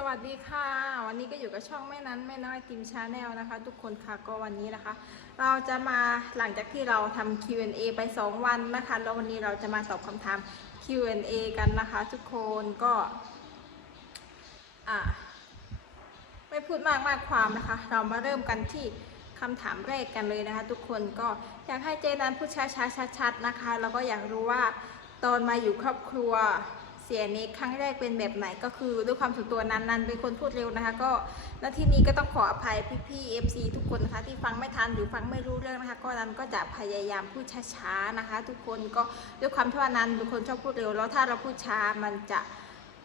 สวัสดีค่ะ วันนี้ก็อยู่กับช่องแม่นั้นแม่น้อยทีมชาแนลนะคะ ทุกคนค่ะก็วันนี้นะคะ เราจะมาหลังจากที่เราทำ Q&A ไป 2 วันนะคะ แล้ววันนี้เราจะมาตอบคำถาม Q&A กันนะคะ ทุกคนก็อ่าไม่พูดมากมากความนะคะ เรามาเริ่มกันที่คำถามแรกกันเลยนะคะ ทุกคนก็อยากให้เจนันพูดช้าๆชัดๆนะคะแล้วก็อยากรู้ว่าตอนมาอยู่ครอบครัว เสียเนกครั้งแรกเป็นแบบไหนก็คือด้วยความส่วนตัวนั้นนันเป็นคนพูดเร็วนะคะ ก็ณที่นี้ก็ต้องขออภัยพี่ๆ FC ทุกคนนะคะ ที่ฟังไม่ทันหรือฟังไม่รู้เรื่องนะคะ ก็นันก็จะพยายามพูดช้าๆนะคะ ทุกคนก็ด้วยความที่ว่านันเป็นคนชอบพูดเร็ว แล้วถ้าเราพูดช้ามันจะ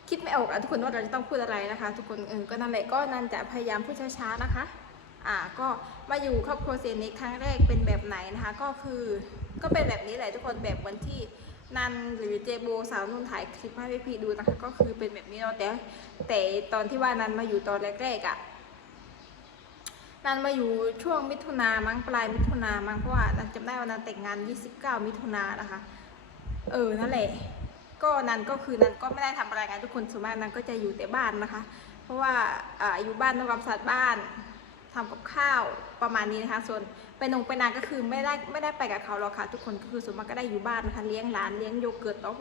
คิดไม่ออกอะทุกคนว่าเราจะต้องพูดอะไรนะคะ ทุกคนเออก็นั่นแหละก็นันจะพยายามพูดช้าๆนะคะอ่าก็มาอยู่ครอบครัวเซนิกครั้งแรกเป็นแบบไหนนะคะ ก็คือก็เป็นแบบนี้แหละทุกคนแบบเหมือนที่ นันหรือเจโบสาวนุ่นถ่ายคลิปให้พี่ๆดูนะคะ ก็คือเป็นแบบนี้เนาะแต่แต่ตอนที่ว่านันมาอยู่ตอนแรกๆอะ่ะนันมาอยู่ช่วงมิถุนามั้งปลายมิถุนามั้งเพราะว่านันจำได้ว่านันแต่งงาน 29 มิถุนานะคะ เออนั่นแหละ ก็นันก็คือนันก็ไม่ได้ทำอะไรกันทุกคนส่วนมากนันก็จะอยู่แต่บ้านนะคะ เพราะว่าอ่าอยู่บ้านทำความสะอาดบ้าน ทำกับข้าวประมาณนี้นะคะ ส่วนไปนงไปนานก็คือไม่ได้ไม่ได้ไปกับเขาหรอกค่ะ ทุกคนก็คือส่วนมากก็ได้อยู่บ้านนะคะเลี้ยงหลานเลี้ยงโยเกิร์ตเพราะเ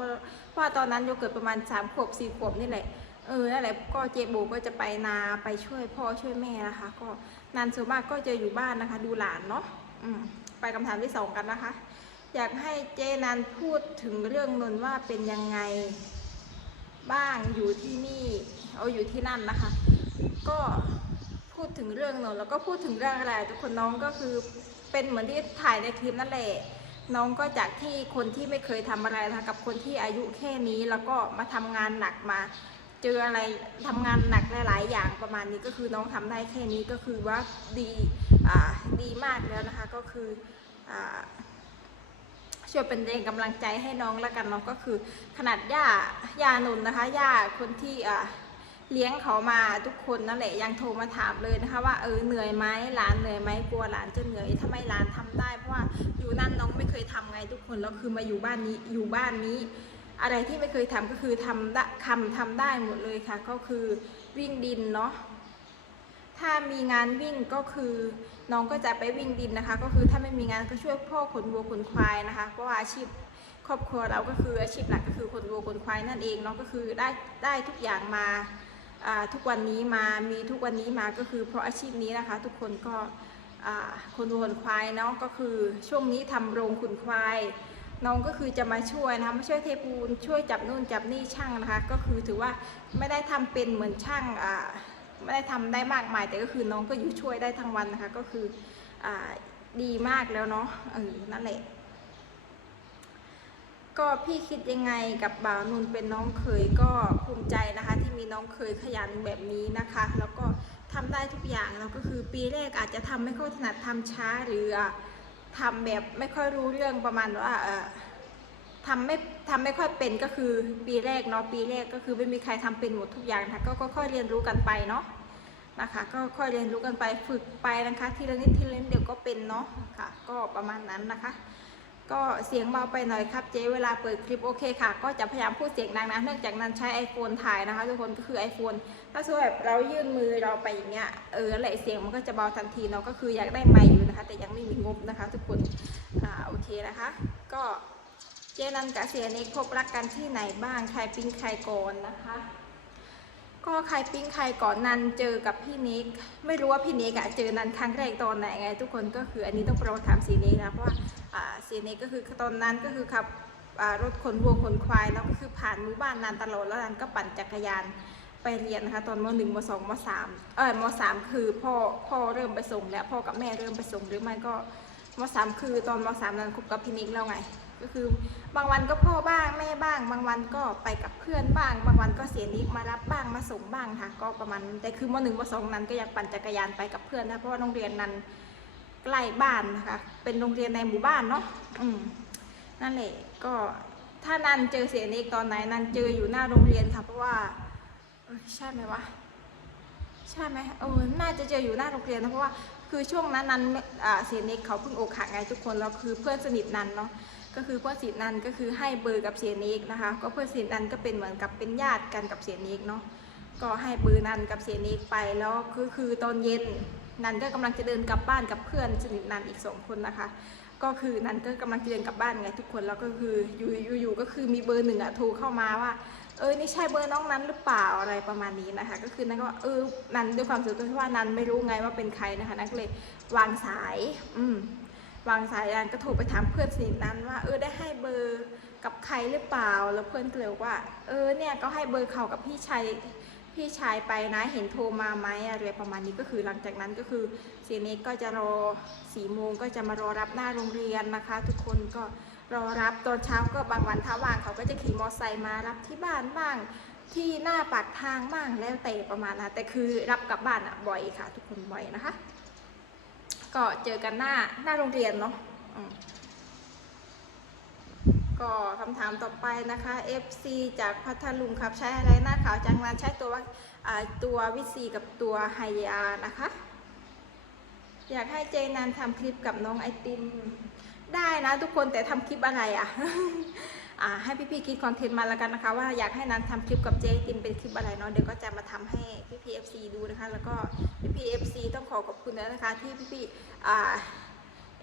พราะว่าตอนนั้นโยเกิร์ตประมาณสามขวบสี่ขวบนี่แหละเออนั่นแหละก็เจโบก็จะไปนาไปช่วยพ่อช่วยแม่นะคะ ก็นานส่วนมากก็จะอยู่บ้านนะคะ ดูหลานเนาะอืมไปคำถามที่สองกันนะคะ อยากให้เจนันพูดถึงเรื่องนนว่าเป็นยังไงบ้างอยู่ที่นี่เอาอยู่ที่นั่นนะคะ ก็ พูดถึงเรื่องนนท์แล้วก็พูดถึงเรื่องอะไร ทุกคนน้องก็คือเป็นเหมือนที่ถ่ายในคลิปนั่นแหละ น้องก็จากที่คนที่ไม่เคยทำอะไรนะคะกับคนที่อายุแค่นี้แล้วก็มาทำงานหนักมา เจออะไรทำงานหนักหลายๆ อย่างประมาณนี้ก็คือน้องทำได้แค่นี้ก็คือว่าดีอ่าดีมากแล้วนะคะก็คืออ่าช่วยเป็นแรงกำลังใจให้น้องแล้วกันเนาะก็คือขนาดย่าย่านุนนะคะย่าคนที่อ่า เลี้ยงเขามาทุกคนนั่นแหละยังโทรมาถามเลยนะคะว่าเออเหนื่อยไหมหลานเหนื่อยไหมกลัวหลานจะเหนื่อยทำไมหลานทำได้ เพราะว่าอยู่นั่นน้องไม่เคยทำไงทุกคนแล้วคือมาอยู่บ้านนี้อยู่บ้านนี้ อะไรที่ไม่เคยทำก็คือทำได้คำทำได้หมดเลยค่ะ ก็คือวิ่งดินเนาะถ้ามีงานวิ่งก็คือน้องก็จะไปวิ่งดินนะคะ ก็คือถ้าไม่มีงานก็ช่วยพ่อขนวัวขนควายนะคะ เพราะว่าอาชีพครอบครัวเราก็คืออาชีพหลักก็คือขนวัวขนควายนั่นเองเนาะก็คือได้ได้ทุกอย่างมา ทุกวันนี้มามีทุกวันนี้มาก็คือเพราะอาชีพนี้นะคะ ทุกคนก็อ่าขนวัวขนควายเนาะก็คือช่วงนี้ทำโรงขนควาย น้องก็คือจะมาช่วยนะคะมาช่วยเทปูนช่วยจับนู่นจับนี่ช่างนะคะ ก็คือถือว่าไม่ได้ทำเป็นเหมือนช่างไม่ได้ทำได้มากมาย แต่ก็คือน้องก็อยู่ช่วยได้ทั้งวันนะคะ ก็คืออดีมากแล้วเนาะเออนั่นแหละ ก็พี่คิดยังไงกับบ่าวนุ่นเป็นน้องเคยก็ภูมิใจนะคะ ที่มีน้องเคยขยันแบบนี้นะคะ แล้วก็ทำได้ทุกอย่างแล้วก็คือปีแรกอาจจะทำไม่ค่อยถนัดทำช้าหรืออะทำแบบไม่ค่อยรู้เรื่องประมาณว่าเออทำไม่ทำไม่ค่อยเป็นก็คือปีแรกเนาะปีแรกก็คือไม่มีใครทำเป็นหมดทุกอย่างนะคะก็ก็ค่อยเรียนรู้กันไปเนาะนะคะก็ค่อยเรียนรู้กันไปฝึกไปนะคะทีละนิดทีละนิดเดี๋ยวก็เป็นเนาะค่ะก็ประมาณนั้นนะคะ ก็เสียงเบาไปหน่อยครับเจ๊เวลาเปิดคลิปโอเคค่ะ ก็จะพยายามพูดเสียงดังนะเนื่องจากนั้นใช้ iPhone ถ่ายนะคะทุกคนก็คือ iPhone ถ้าสมมติแบบเรายื่นมือเราไปอย่างเงี้ยเอออะไรเสียงมันก็จะเบาทันทีเนาะก็คืออยากได้ไมค์อยู่นะคะ แต่ยังไม่มีงบนะคะ ทุกคนอ่าโอเคนะคะ ก็เจนันกับเสียเนกพบรักกันที่ไหนบ้างใครปิ๊งใครก่อนนะคะก็ใครปิ๊งใครก่อนนันเจอกับพี่เนกไม่รู้ว่าพี่เนกอะเจอนันครั้งแรกตอนไหนไง ทุกคนก็คืออันนี้ต้องไปรอถามเสียเนกนะเพราะว่า เสียเนกก็คือตอนนั้นก็คือขับรถขนวัวขนควายแล้วก็คือผ่านหมู่บ้านนันตลอดแล้วนันก็ปั่นจักรยานไปเรียนนะคะตอนมหนึ่งมสองมสามเออมสามคือพ่อพ่อเริ่มไปส่งแล้วพ่อกับแม่เริ่มไปส่งหรือไม่ก็มสามคือตอนมสามนั้นคบกับพี่เนกแล้วไง ก็คือบางวันก็พ่อบ้างแม่บ้าง บางวันก็ไปกับเพื่อนบ้าง บางวันก็เสียนิกมารับบ้างมาส่งบ้างค่ะ ก็ประมาณแต่คือมหนึ่งมสองนั้นก็ยังปั่นจักรยานไปกับเพื่อนนะเพราะว่าโรงเรียนนั้น ใกล้บ้านนะคะ เป็นโรงเรียนในหมู่บ้านเนาะอืมนั่นแหละก็ถ้านันเจอเสียนิกตอนไหนนันเจออยู่หน้าโรงเรียนค่ะเพราะว่าใช่ไหมวะใช่ไหมเออน่าจะเจออยู่หน้าโรงเรียนนะเพราะว่าคือช่วงนั้นนันอ่าเสียนิกเขาเพิ่งอกหักไงทุกคนแล้วคือเพื่อนสนิทนันเนาะก็คือเพื่อนสนิทนันก็คือให้เบอร์กับเสียนิกนะคะ ก็เพื่อนสนิทนันก็เป็นเหมือนกับเป็นญาติกันกับเสียนิกเนาะก็ให้เบอร์นันกับเสียเนกไปแล้วคือคือตอนเย็น นันก็กำลังจะเดินกลับบ้านกับเพื่อนสนิทนันอีกสองคนนะคะ ก็คือนันก็กำลังจะเดินกลับบ้านไงทุกคนแล้วก็คืออยู่อยู่อยู่ก็คือมีเบอร์หนึ่งอะโทรเข้ามาว่าเออ นี่ใช่เบอร์น้องนั้นหรือเปล่าอะไรประมาณนี้นะคะ ก็คือนันก็เออ นันด้วยความส่วนตัวที่ว่านันไม่รู้ไงว่าเป็นใครนะคะ นันก็เลยวางสาย อืม วางสายนันก็โทรไปถามเพื่อนสนิทนั้นว่า เออ ได้ให้เบอร์กับใครหรือเปล่า แล้วเพื่อนก็เลยว่า เออ เนี่ย ก็ให้เบอร์เขากับพี่ชาย พี่ชายไปนะเห็นโทรมาไหมอะไรประมาณนี้ก็คือหลังจากนั้นก็คือเซเนกก็จะรอสี่โมงก็จะมารอรับหน้าโรงเรียนนะคะ ทุกคนก็รอรับตอนเช้าก็บางวันถ้าว่างเขาก็จะขี่มอเตอร์ไซค์มารับที่บ้านบ้าง ที่หน้าปากทางบ้างแล้วแต่ประมาณนะแต่คือรับกลับบ้านอะบ่อยค่ะ ทุกคนบ่อยนะคะ ก็เจอกันหน้าหน้าโรงเรียนเนาะ ก็คำถามต่อไปนะคะ FC จากพัทลุงครับใช้อะไรหน้าขาวจังนั้นใช้ตัวว่าตัววิซีกับตัวไฮยานะคะ อยากให้เจนันทำคลิปกับน้องไอติม ได้นะทุกคนแต่ทำคลิปอะไรอะอ่าให้พี่ๆคิดคอนเทนต์มาแล้วกันนะคะ ว่าอยากให้นันทำคลิปกับเจติมเป็นคลิปอะไรเนาะเดี๋ยวก็จะมาทำให้พี่พีเอฟซีดูนะคะ แล้วก็พี่พีเอฟซีต้องขอขอบคุณนะคะที่พี่ๆ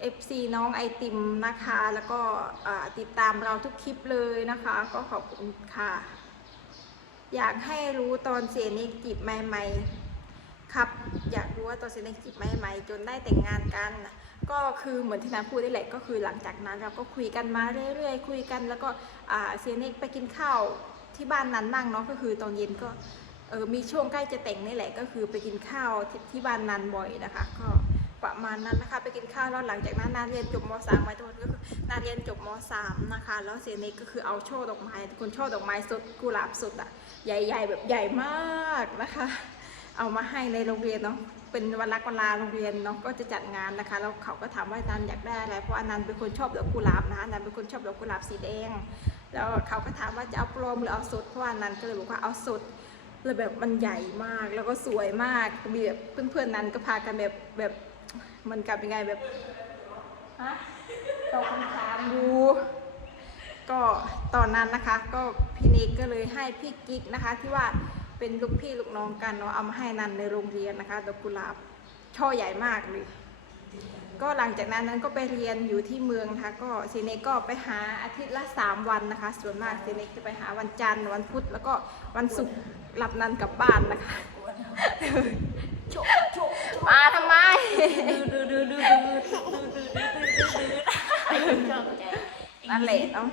อ่าเอฟซีน้องไอติมนะคะ แล้วก็ติดตามเราทุกคลิปเลยนะคะ ก็ขอบคุณค่ะ อยากให้รู้ตอนเสียนิกจีบใหม่ๆครับ อยากรู้ว่าตอนเสียนิกจีบใหม่ๆจนได้แต่งงานกันก็คือเหมือนที่นันพูดได้แหละก็คือหลังจากนั้นเราก็คุยกันมาเรื่อยๆคุยกัน แล้วก็เสียนิกไปกินข้าวที่บ้านนั้นนั่งเนาะก็คือตอนเย็นก็มีช่วงใกล้จะแต่งนี่แหละก็คือไปกินข้าวที่ที่บ้านนันบ่อยนะคะก็ ประมาณนั้นนะคะ ไปกินข้าวแล้วหลังจากนั้นนาเรียนจบมสามมาทุกคนก็คือนาเรียนจบมสามนะคะ แล้วเสียนิกก็คือเอาช่อดอกไม้ทุกคนช่อดอกไม้สดกุหลาบสดอะใหญ่ๆแบบใหญ่มากนะคะ เอามาให้ในโรงเรียนเนาะเป็นวันรักวันลาโรงเรียนเนาะก็จะจัดงานนะคะแล้วเขาก็ถามว่านันอยากได้อะไรเพราะอนันต์เป็นคนชอบดอกกุหลาบนะอนันเป็นคนชอบดอกกุหลาบสีแดง แล้วเขาก็ถามว่าจะเอาปลอมหรือเอาสดเพราะว่าอนันต์ก็เลยบอกว่าเอาสดเลยแบบมันใหญ่มากแล้วก็สวยมากมีแบบเพื่อนๆนั้นก็พากันแบบแบบ มันกับยังไงแบบฮะตอบคำถามดูก็ตอนนั้นนะคะ ก็พี่นิกก็เลยให้พี่กิ๊กนะคะ ที่ว่าเป็นลูกพี่ลูกน้องกันเนาะเอามาให้นันในโรงเรียนนะคะดอกกุหลาบช่อใหญ่มากเลย ก็หลังจากนั้นนั้นก็ไปเรียนอยู่ที่เมืองนะคะก็เซเนกก็ไปหาอาทิตย์ละสามวันนะคะ ส่วนมากเซเนกจะไปหาวันจันทร์วันพุธแล้วก็วันศุกร์หลับนันกลับบ้านนะคะ มาทำไมนั่นแหละเนาะ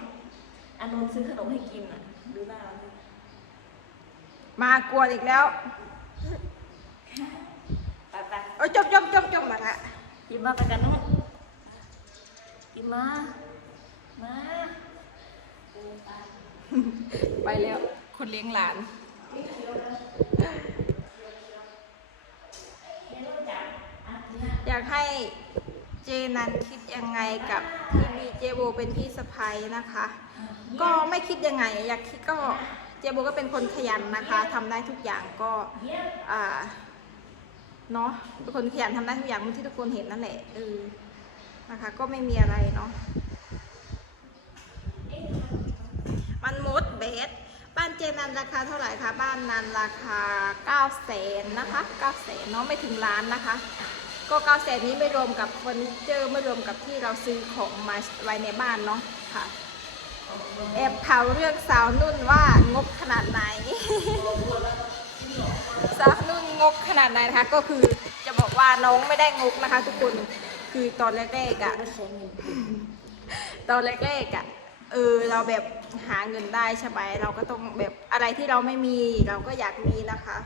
อานนท์ซื้อขนมให้กินอะดูหน้าเราสิมากวอีกแล้วไปไปโอ้จบจบจบจบมาละยิ้มมาไปกันนอะกินมา มา ไปแล้ว คนเลี้ยงหลาน อยากให้เจนันคิดยังไงกับที่มีเจโบเป็นพี่สะพ้ยนะคะ ก็ไม่คิดยังไง อยากคิดก็เจโบก็เป็นคนขยันนะคะทำได้ทุกอย่างก็อ่าเนาะเป็นคนขยันทำได้ทุกอย่างเหมือนที่ทุกคนเห็นนั่นแหละเออนะคะ ก็ไม่มีอะไรเนาะมันมดเบสบ้านเจนันราคาเท่าไหร่คะบ้านนันราคา9 0 0แสนนะคะ9แสนเนาะไม่ถึงล้านนะคะ ก็9แสนนี้ไม่รวมกับเฟอร์นิเจอร์ไม่รวมกับที่เราซื้อของมาไว้ในบ้านเนาะค่ะแอบเผาเรื่องสาวนุ่นว่างบขนาดไหน สาวนุ่นงกขนาดไหนนะคะก็คือจะบอกว่าน้องไม่ได้งกนะคะ ทุกคนคือตอนแรกๆอะไม่ใช่เงินตอนแรกๆอะเออเราแบบหาเงินได้ใช่ไหมเราก็ต้องแบบอะไรที่เราไม่มีเราก็อยากมีนะคะ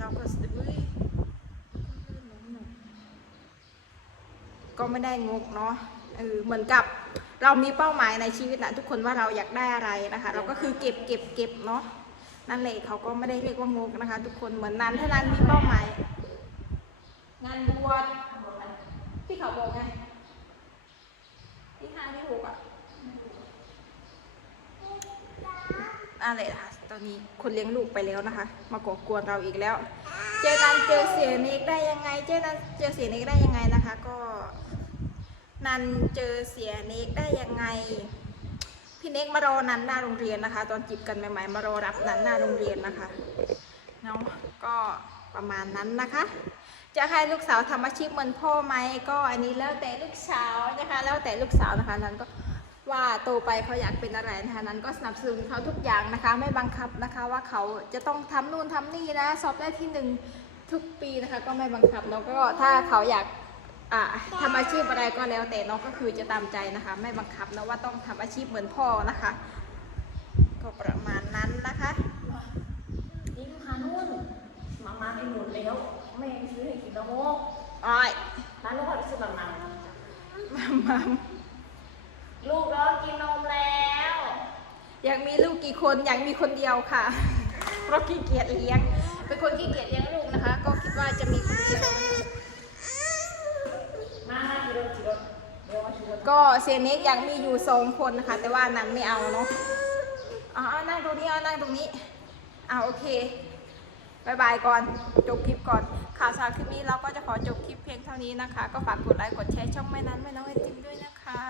เราก็เฮ้ย ก็ไม่ได้งกเนาะเออเหมือนกับเรามีเป้าหมายในชีวิตนะทุกคนว่าเราอยากได้อะไรนะคะ เราก็คือเก็บเก็บเก็บเนาะนั่นแหละเขาก็ไม่ได้เรียกว่างกนะคะ ทุกคนเหมือนนั้นถ้านั้นมีเป้าหมายงานบวชที่เขาบอกไงที่ห้าที่หกอะอะไรนะคะ ตอนนี้คนเลี้ยงลูกไปแล้วนะคะ มาก่อกวนเราอีกแล้ว เจอนันเจอเสียเนกได้ยังไง เจอนันเจอเสียเนกได้ยังไงนะคะ ก็นันเจอเสียเนกได้ยังไง พี่เนกมารอนันหน้าโรงเรียนนะคะ ตอนจีบกันใหม่ๆมารอรับนันหน้าโรงเรียนนะคะเนาะก็ประมาณนั้นนะคะ จะให้ลูกสาวทำอาชีพเหมือนพ่อไหมก็อันนี้แล้วแต่ลูกสาวนะคะ แล้วแต่ลูกสาวนะคะนั้นก็ ว่าโตไปเขาอยากเป็นอะไรนะคะนั้นก็สนับสนุนเขาทุกอย่างนะคะ ไม่บังคับนะคะว่าเขาจะต้องทำนู่นทำนี่นะสอบได้ที่หนึ่งทุกปีนะคะ ก็ไม่บังคับแล้วก็ถ้าเขาอยากอ่าทำอาชีพอะไรก็แล้วแต่น้องก็คือจะตามใจนะคะ ไม่บังคับนะว่าต้องทำอาชีพเหมือนพ่อนะคะ ก็ประมาณนั้นนะคะ นี่พานุ่นมามาให้หมดแล้วแม่ซื้อให้กินแล้วโมก อ้อย ร้านลูกก็ซื้อแบบนั้น มามา ลูกร้อนกินนมแล้ว อยากมีลูกกี่ค นอยากมีคนเดียวค่ะ เพราะขี้เกียจเลี้ยง เป็นคนขี้เกียจเลี้ยงลูกนะคะ ก็คิดว่าจะมีคนเดียวก็เซเน็กอยากมีอยู่สองคนนะคะ แต่ว่านั้นไม่เอาเนาะอ๋อนั่งตรงนี้เอานั่งตรงนี้อาโอเคบายบายก่อน จบคลิปก่อน ข่าวสารคลิปนี้เราก็จะขอจบคลิปเพียงเท่านี้นะคะ ก็ฝากกดไลค์ กดแชร์ช่องแม่นั้นแม่น้องไอติมด้วยนะคะ